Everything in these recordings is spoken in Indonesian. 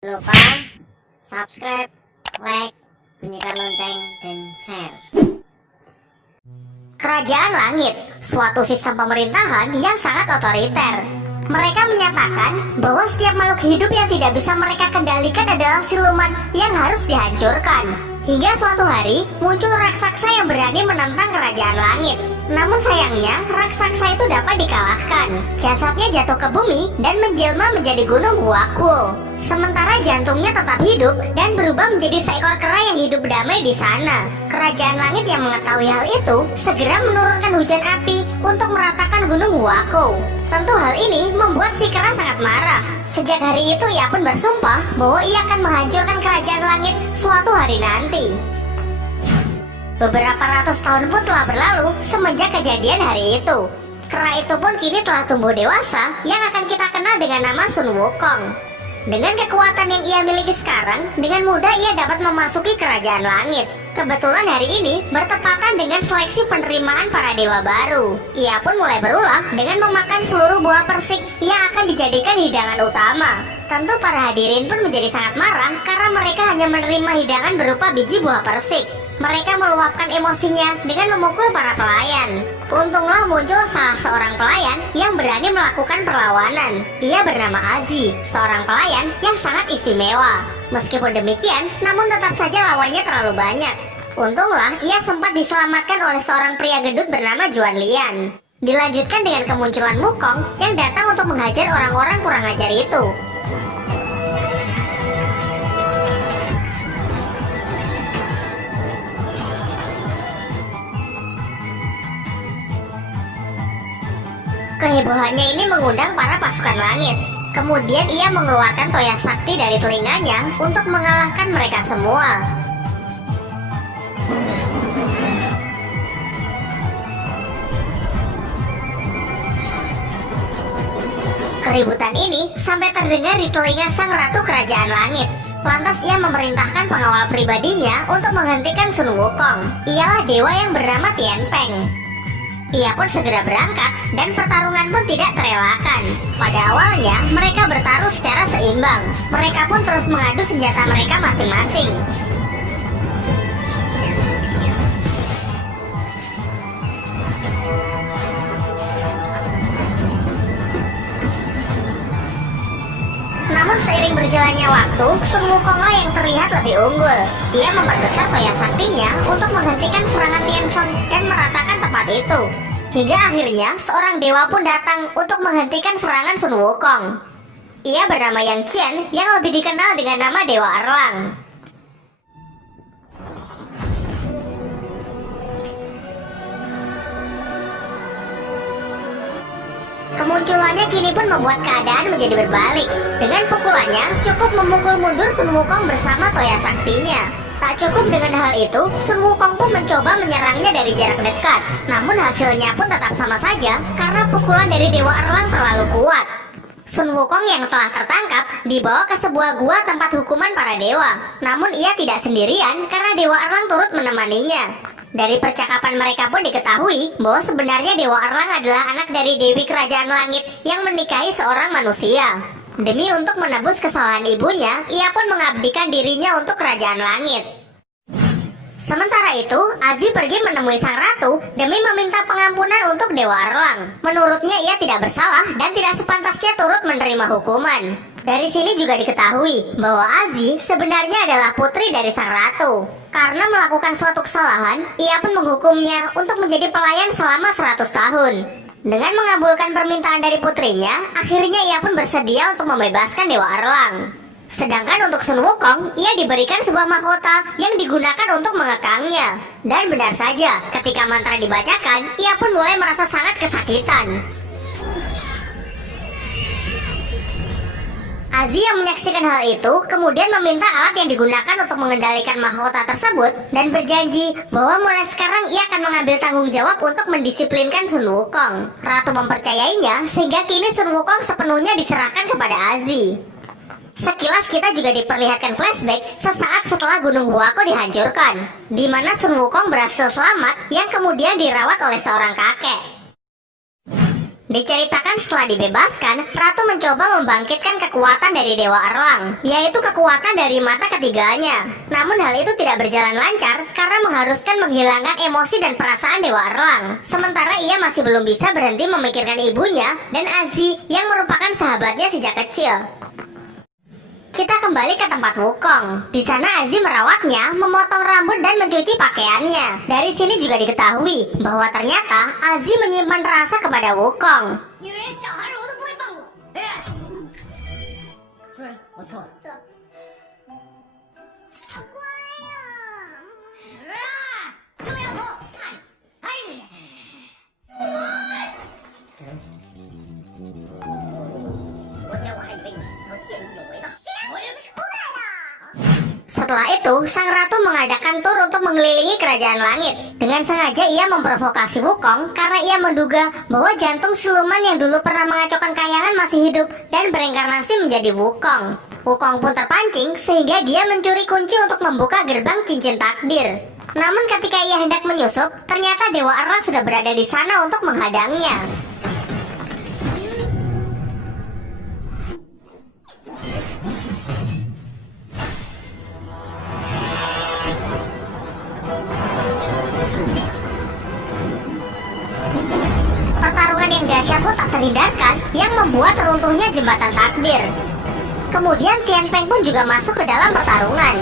Lupa subscribe, like, bunyikan lonceng, dan share. Kerajaan Langit, suatu sistem pemerintahan yang sangat otoriter. Mereka menyatakan bahwa setiap makhluk hidup yang tidak bisa mereka kendalikan adalah siluman yang harus dihancurkan. Hingga suatu hari muncul raksasa yang berani menentang kerajaan langit. Namun sayangnya raksasa itu dapat dikalahkan. Jasadnya jatuh ke bumi dan menjelma menjadi gunung Huakuo. Sementara jantungnya tetap hidup dan berubah menjadi seekor kera yang hidup damai di sana. Kerajaan langit yang mengetahui hal itu segera menurunkan hujan api untuk meratakan gunung Huakuo. Tentu hal ini membuat si kera sangat marah. Sejak hari itu ia pun bersumpah bahwa ia akan menghancurkan kerajaan langit suatu hari nanti. Beberapa ratus tahun pun telah berlalu semenjak kejadian hari itu. Kera itu pun kini telah tumbuh dewasa yang akan kita kenal dengan nama Sun Wukong. Dengan kekuatan yang ia miliki sekarang, dengan mudah ia dapat memasuki kerajaan langit. Kebetulan hari ini bertepatan dengan seleksi penerimaan para dewa baru. Ia pun mulai berulah dengan memakan seluruh buah persik yang akan dijadikan hidangan utama. Tentu para hadirin pun menjadi sangat marah karena mereka hanya menerima hidangan berupa biji buah persik. Mereka meluapkan emosinya dengan memukul para pelayan. Untunglah muncul salah seorang pelayan yang berani melakukan perlawanan. Ia bernama Azi, seorang pelayan yang sangat istimewa. Meskipun demikian, namun tetap saja lawannya terlalu banyak. Untunglah ia sempat diselamatkan oleh seorang pria gendut bernama Juan Lian. Dilanjutkan dengan kemunculan Wukong yang datang untuk menghajar orang-orang kurang ajar itu. Kehebohannya ini mengundang para pasukan langit. Kemudian ia mengeluarkan toya sakti dari telinganya untuk mengalahkan mereka semua. Keributan ini sampai terdengar di telinga sang ratu kerajaan langit. Lantas ia memerintahkan pengawal pribadinya untuk menghentikan Sun Wukong. Ialah dewa yang bernama Tian Peng. Ia pun segera berangkat dan pertarungan pun tidak terelakkan. Pada awalnya mereka bertaruh secara seimbang. Mereka pun terus mengadu senjata mereka masing-masing. Namun seiring berjalannya waktu, Sun Wukonglah yang terlihat lebih unggul. Ia memperbesar toya saktinya untuk menghentikan serangan Tian Peng dan meratakan tempat itu. Hingga akhirnya seorang dewa pun datang untuk menghentikan serangan Sun Wukong. Ia bernama Yang Qian yang lebih dikenal dengan nama Dewa Erlang. Kemunculannya kini pun membuat keadaan menjadi berbalik. Dengan pukulannya cukup memukul mundur Sun Wukong bersama toya saktinya. Tak cukup dengan hal itu, Sun Wukong pun mencoba menyerangnya dari jarak dekat. Namun hasilnya pun tetap sama saja karena pukulan dari Dewa Erlang terlalu kuat. Sun Wukong yang telah tertangkap dibawa ke sebuah gua tempat hukuman para dewa. Namun ia tidak sendirian karena Dewa Erlang turut menemaninya. Dari percakapan mereka pun diketahui bahwa sebenarnya Dewa Erlang adalah anak dari Dewi Kerajaan Langit yang menikahi seorang manusia. Demi untuk menebus kesalahan ibunya, ia pun mengabdikan dirinya untuk Kerajaan Langit. Sementara itu, Azi pergi menemui sang ratu demi meminta pengampunan untuk Dewa Erlang. Menurutnya ia tidak bersalah dan tidak sepantasnya turut menerima hukuman. Dari sini juga diketahui bahwa Azi sebenarnya adalah putri dari sang ratu. Karena melakukan suatu kesalahan, ia pun menghukumnya untuk menjadi pelayan selama 100 tahun. Dengan mengabulkan permintaan dari putrinya, akhirnya ia pun bersedia untuk membebaskan Dewa Erlang. Sedangkan untuk Sun Wukong, ia diberikan sebuah mahkota yang digunakan untuk mengekangnya. Dan benar saja, ketika mantra dibacakan, ia pun mulai merasa sangat kesakitan. Azi yang menyaksikan hal itu kemudian meminta alat yang digunakan untuk mengendalikan mahkota tersebut dan berjanji bahwa mulai sekarang ia akan mengambil tanggung jawab untuk mendisiplinkan Sun Wukong. Ratu mempercayainya sehingga kini Sun Wukong sepenuhnya diserahkan kepada Azi. Sekilas kita juga diperlihatkan flashback sesaat setelah Gunung Huakuo dihancurkan, di mana Sun Wukong berhasil selamat yang kemudian dirawat oleh seorang kakek. Diceritakan setelah dibebaskan, Ratu mencoba membangkitkan kekuatan dari Dewa Erlang, yaitu kekuatan dari mata ketiganya. Namun hal itu tidak berjalan lancar karena mengharuskan menghilangkan emosi dan perasaan Dewa Erlang. Sementara ia masih belum bisa berhenti memikirkan ibunya dan Azi yang merupakan sahabatnya sejak kecil. Kita kembali ke tempat Wukong. Di sana Azi merawatnya, memotong rambut dan mencuci pakaiannya. Dari sini juga diketahui bahwa ternyata Azi menyimpan rasa kepada Wukong. Setelah itu, sang ratu mengadakan tur untuk mengelilingi kerajaan langit. Dengan sengaja ia memprovokasi Wukong karena ia menduga bahwa jantung siluman yang dulu pernah mengacaukan kayangan masih hidup dan bereinkarnasi menjadi Wukong. Wukong pun terpancing sehingga dia mencuri kunci untuk membuka gerbang cincin takdir. Namun ketika ia hendak menyusup, ternyata Dewa Erlang sudah berada di sana untuk menghadangnya. Pertarungan yang dahsyat pun tak terhindarkan yang membuat runtuhnya jembatan takdir. Kemudian Tian Peng pun juga masuk ke dalam pertarungan.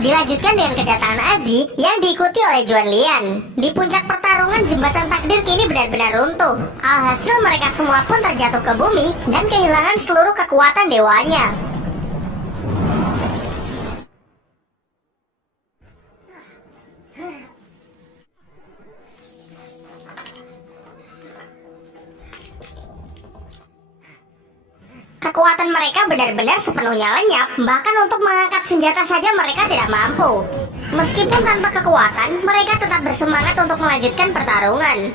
Dilanjutkan dengan kedatangan Azi yang diikuti oleh Juan Lian. Di puncak pertarungan jembatan takdir kini benar-benar runtuh. Alhasil mereka semua pun terjatuh ke bumi dan kehilangan seluruh kekuatan dewanya. Kekuatan mereka benar-benar sepenuhnya lenyap, bahkan untuk mengangkat senjata saja mereka tidak mampu. Meskipun tanpa kekuatan, mereka tetap bersemangat untuk melanjutkan pertarungan.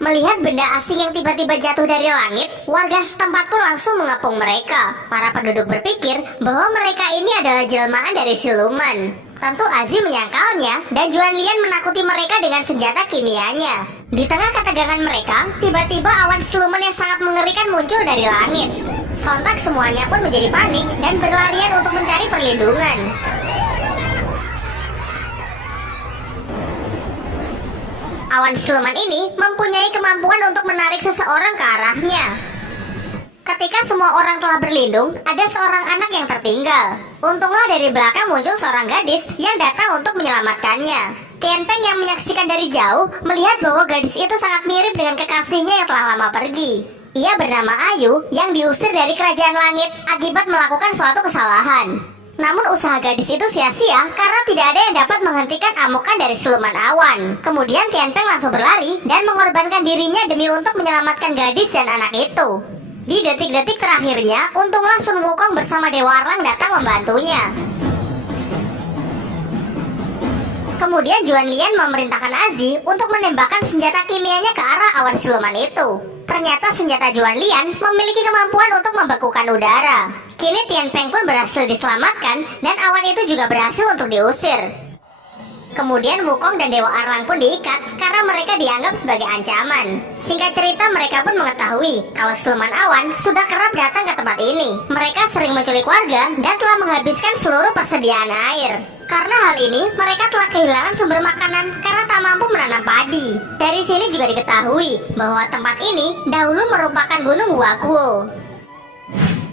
Melihat benda asing yang tiba-tiba jatuh dari langit, warga setempat pun langsung mengepung mereka. Para penduduk berpikir bahwa mereka ini adalah jelmaan dari siluman. Tentu Azi menyangkalnya dan Juan Lian menakuti mereka dengan senjata kimianya. Di tengah ketegangan mereka, tiba-tiba awan siluman yang sangat mengerikan muncul dari langit. Sontak semuanya pun menjadi panik dan berlarian untuk mencari perlindungan. Awan siluman ini mempunyai kemampuan untuk menarik seseorang ke arahnya. Ketika semua orang telah berlindung, ada seorang anak yang tertinggal. Untunglah dari belakang muncul seorang gadis yang datang untuk menyelamatkannya. Tian Peng yang menyaksikan dari jauh melihat bahwa gadis itu sangat mirip dengan kekasihnya yang telah lama pergi. Ia bernama Ayu yang diusir dari kerajaan langit akibat melakukan suatu kesalahan. Namun usaha gadis itu sia-sia karena tidak ada yang dapat menghentikan amukan dari siluman awan. Kemudian Tian Peng langsung berlari dan mengorbankan dirinya demi untuk menyelamatkan gadis dan anak itu. Di detik-detik terakhirnya, untunglah Sun Wukong bersama Dewa Erlang datang membantunya. Kemudian Juan Lian memerintahkan Azi untuk menembakkan senjata kimianya ke arah awan siluman itu. Ternyata senjata Juan Lian memiliki kemampuan untuk membekukan udara. Kini Tian Peng pun berhasil diselamatkan dan awan itu juga berhasil untuk diusir. Kemudian Wukong dan Dewa Erlang pun diikat karena mereka dianggap sebagai ancaman. Singkat cerita, mereka pun mengetahui kalau siluman awan sudah kerap datang ke tempat ini. Mereka sering menculik warga dan telah menghabiskan seluruh persediaan air. Karena hal ini, mereka telah kehilangan sumber makanan karena tak mampu menanam padi. Dari sini juga diketahui bahwa tempat ini dahulu merupakan Gunung Huaguo.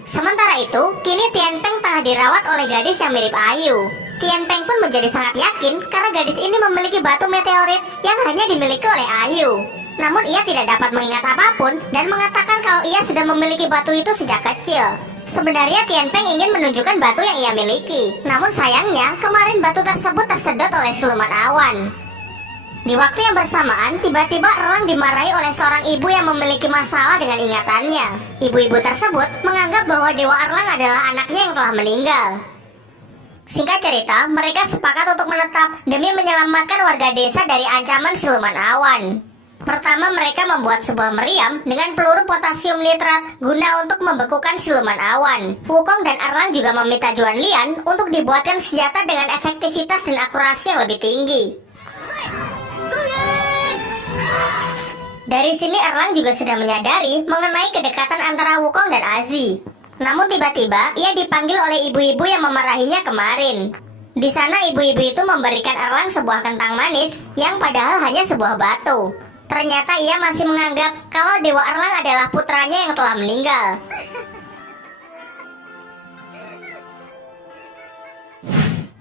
Sementara itu, kini Tian Peng tengah dirawat oleh gadis yang mirip Ayu. Tian Peng pun menjadi sangat yakin karena gadis ini memiliki batu meteorit yang hanya dimiliki oleh Ayu. Namun ia tidak dapat mengingat apapun dan mengatakan kalau ia sudah memiliki batu itu sejak kecil. Sebenarnya Tian Peng ingin menunjukkan batu yang ia miliki. Namun sayangnya kemarin batu tersebut tersedot oleh siluman awan. Di waktu yang bersamaan, tiba-tiba Erlang dimarahi oleh seorang ibu yang memiliki masalah dengan ingatannya. Ibu-ibu tersebut menganggap bahwa Dewa Erlang adalah anaknya yang telah meninggal. Singkat cerita, mereka sepakat untuk menetap demi menyelamatkan warga desa dari ancaman siluman awan. Pertama, mereka membuat sebuah meriam dengan peluru potasium nitrat guna untuk membekukan siluman awan. Wukong dan Erlang juga meminta Juan Lian untuk dibuatkan senjata dengan efektivitas dan akurasi yang lebih tinggi. Dari sini Erlang juga sudah menyadari mengenai kedekatan antara Wukong dan Azi. Namun tiba-tiba ia dipanggil oleh ibu-ibu yang memarahinya kemarin. Di sana ibu-ibu itu memberikan Erlang sebuah kentang manis yang padahal hanya sebuah batu. Ternyata ia masih menganggap kalau Dewa Erlang adalah putranya yang telah meninggal.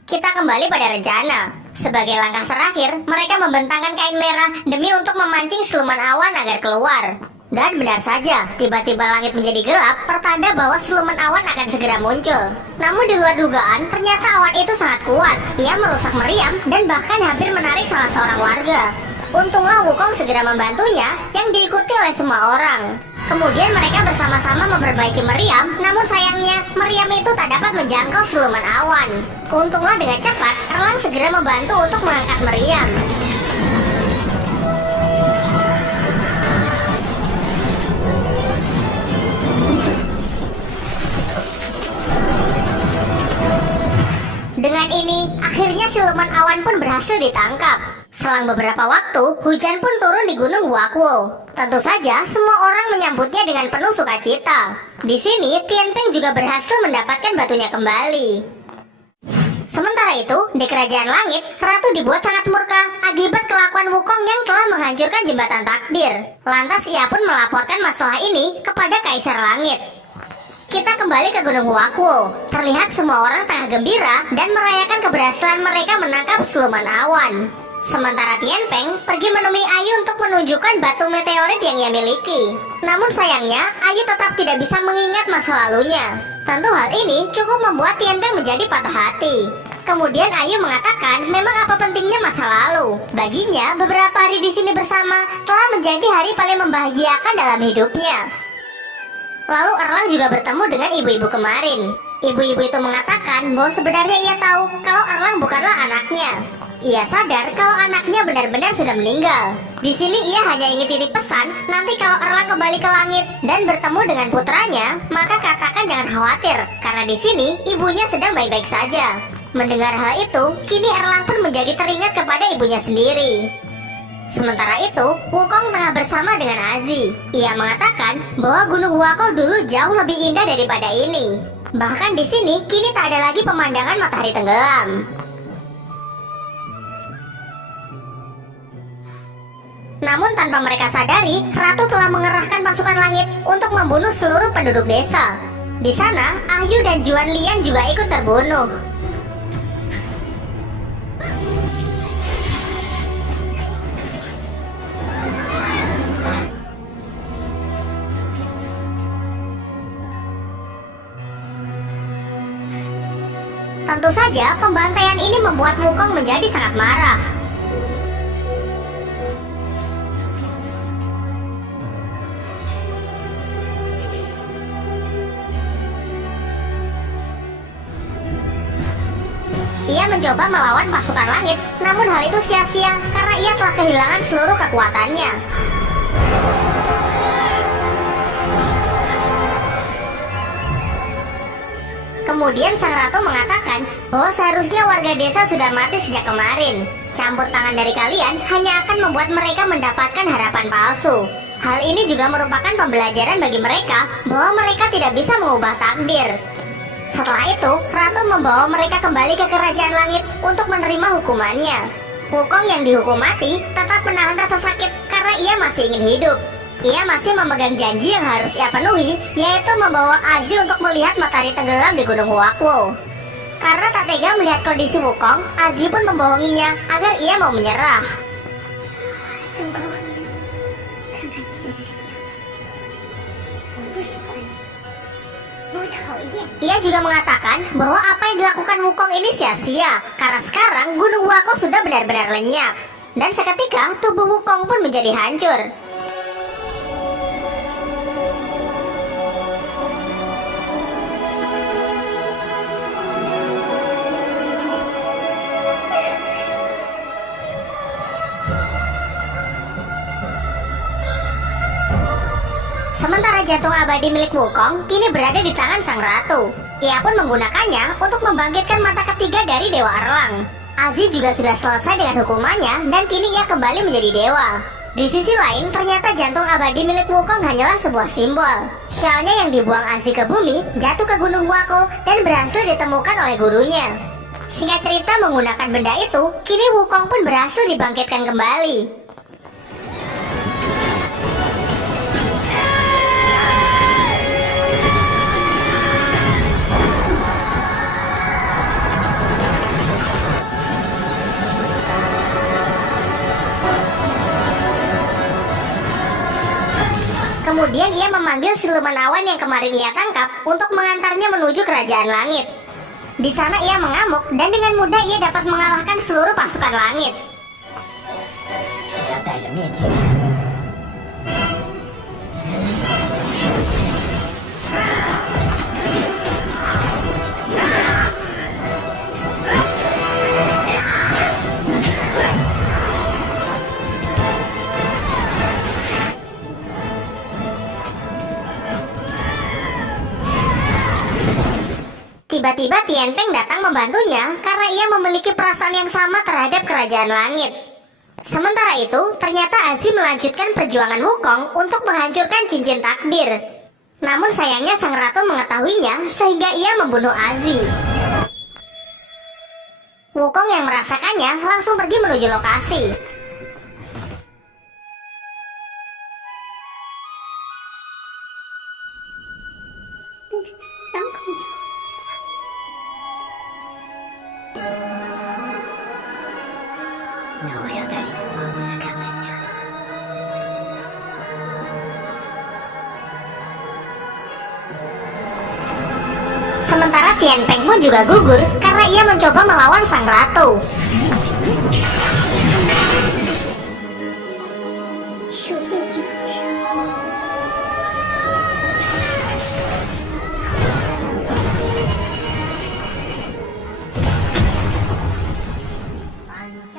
Kita kembali pada rencana. Sebagai langkah terakhir, mereka membentangkan kain merah demi untuk memancing siluman awan agar keluar. Dan benar saja, tiba-tiba langit menjadi gelap, pertanda bahwa siluman awan akan segera muncul. Namun di luar dugaan, ternyata awan itu sangat kuat. Ia merusak meriam dan bahkan hampir menarik salah seorang warga. Untunglah Wukong segera membantunya, yang diikuti oleh semua orang. Kemudian mereka bersama-sama memperbaiki meriam, namun sayangnya meriam itu tak dapat menjangkau siluman awan. Untunglah dengan cepat, Erlang segera membantu untuk mengangkat meriam. Dengan ini, akhirnya siluman awan pun berhasil ditangkap. Selang beberapa waktu, hujan pun turun di Gunung Huakuo. Tentu saja, semua orang menyambutnya dengan penuh sukacita. Di sini, Tianping juga berhasil mendapatkan batunya kembali. Sementara itu, di Kerajaan Langit, Ratu dibuat sangat murka akibat kelakuan Wukong yang telah menghancurkan jembatan takdir. Lantas ia pun melaporkan masalah ini kepada Kaisar Langit. Kita kembali ke Gunung Huakuo. Terlihat semua orang tengah gembira dan merayakan keberhasilan mereka menangkap siluman awan. Sementara Tianping pergi menemui Ayu untuk menunjukkan batu meteorit yang ia miliki. Namun sayangnya, Ayu tetap tidak bisa mengingat masa lalunya. Tentu hal ini cukup membuat Tianping menjadi patah hati. Kemudian Ayu mengatakan memang apa pentingnya masa lalu. Baginya, beberapa hari di sini bersama telah menjadi hari paling membahagiakan dalam hidupnya. Lalu Erlang juga bertemu dengan ibu-ibu kemarin. Ibu-ibu itu mengatakan bahwa sebenarnya ia tahu kalau Erlang bukanlah anaknya. Ia sadar kalau anaknya benar-benar sudah meninggal. Di sini ia hanya ingin titip pesan, nanti kalau Erlang kembali ke langit dan bertemu dengan putranya, maka katakan jangan khawatir, karena di sini ibunya sedang baik-baik saja. Mendengar hal itu, kini Erlang pun menjadi teringat kepada ibunya sendiri. Sementara itu, Wukong tengah bersama dengan Azi. Ia mengatakan bahwa Gunung Huakuo dulu jauh lebih indah daripada ini. Bahkan di sini kini tak ada lagi pemandangan matahari tenggelam. Namun tanpa mereka sadari, Ratu telah mengerahkan pasukan langit untuk membunuh seluruh penduduk desa. Di sana, Ayu dan Juan Lian juga ikut terbunuh. Tentu saja, pembantaian ini membuat Wukong menjadi sangat marah. Ia mencoba melawan pasukan langit, namun hal itu sia-sia karena ia telah kehilangan seluruh kekuatannya. Kemudian sang ratu mengatakan bahwa seharusnya warga desa sudah mati sejak kemarin. Campur tangan dari kalian hanya akan membuat mereka mendapatkan harapan palsu. Hal ini juga merupakan pembelajaran bagi mereka bahwa mereka tidak bisa mengubah takdir. Setelah itu, Ratu membawa mereka kembali ke Kerajaan Langit untuk menerima hukumannya. Wukong yang dihukum mati tetap menahan rasa sakit karena ia masih ingin hidup. Ia masih memegang janji yang harus ia penuhi, yaitu membawa Azi untuk melihat matahari tenggelam di Gunung Huakuo. Karena tak tega melihat kondisi Wukong, Azi pun membohonginya agar ia mau menyerah. Ia juga mengatakan bahwa apa yang dilakukan Wukong ini sia-sia, karena sekarang Gunung Huakuo sudah benar-benar lenyap. Dan seketika tubuh Wukong pun menjadi hancur. Sementara jantung abadi milik Wukong kini berada di tangan sang ratu. Ia pun menggunakannya untuk membangkitkan mata ketiga dari Dewa Erlang. Aziz juga sudah selesai dengan hukumannya dan kini ia kembali menjadi dewa. Di sisi lain, ternyata jantung abadi milik Wukong hanyalah sebuah simbol. Shellnya yang dibuang Aziz ke bumi jatuh ke Gunung Wako dan berhasil ditemukan oleh gurunya. Singkat cerita, menggunakan benda itu, kini Wukong pun berhasil dibangkitkan kembali. Kemudian ia memanggil siluman awan yang kemarin ia tangkap untuk mengantarnya menuju kerajaan langit. Di sana ia mengamuk dan dengan mudah ia dapat mengalahkan seluruh pasukan langit. Tiba-tiba Tianpeng datang membantunya karena ia memiliki perasaan yang sama terhadap kerajaan langit. Sementara itu, ternyata Aziz melanjutkan perjuangan Wukong untuk menghancurkan cincin takdir. Namun sayangnya sang ratu mengetahuinya sehingga ia membunuh Aziz. Wukong yang merasakannya langsung pergi menuju lokasi. Sementara Tianpeng pun juga gugur karena ia mencoba melawan sang ratu.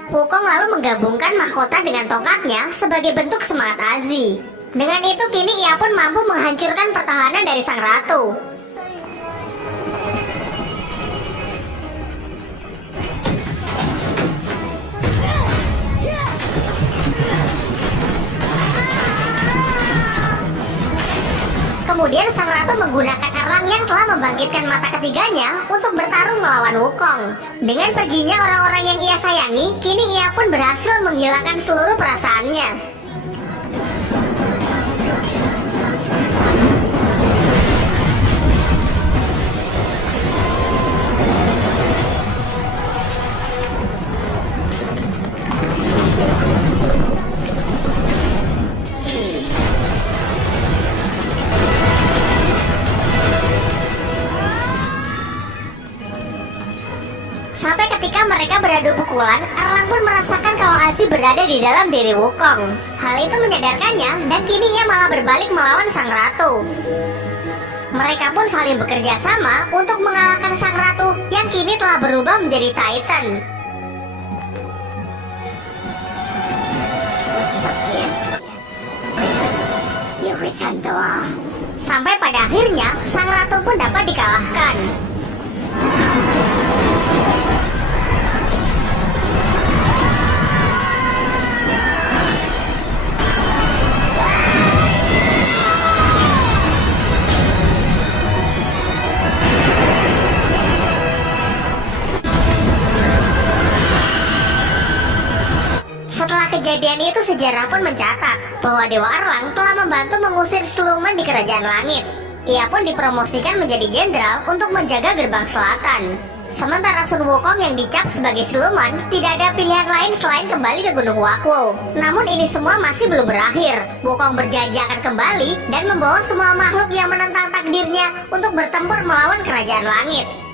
Wukong lalu menggabungkan mahkota dengan tongkatnya sebagai bentuk semangat Aziz. Dengan itu kini ia pun mampu menghancurkan pertahanan dari sang ratu. Kemudian sang ratu menggunakan Erlang yang telah membangkitkan mata ketiganya untuk bertarung melawan Wukong. Dengan perginya orang-orang yang ia sayangi, kini ia pun berhasil menghilangkan seluruh perasaannya. Sampai ketika mereka beradu pukulan, Erlang pun merasakan kalau Aziz berada di dalam diri Wukong. Hal itu menyadarkannya dan kini ia malah berbalik melawan sang ratu. Mereka pun saling bekerja sama untuk mengalahkan sang ratu yang kini telah berubah menjadi Titan. Sampai pada akhirnya, sang ratu pun dapat dikalahkan. Setelah kejadian itu, sejarah pun mencatat bahwa Dewa Erlang telah membantu mengusir siluman di kerajaan langit. Ia pun dipromosikan menjadi jenderal untuk menjaga gerbang selatan. Sementara Sun Wukong yang dicap sebagai siluman tidak ada pilihan lain selain kembali ke Gunung Wakwo. Namun ini semua masih belum berakhir. Wukong berjanji akan kembali dan membawa semua makhluk yang menentang takdirnya untuk bertempur melawan kerajaan langit.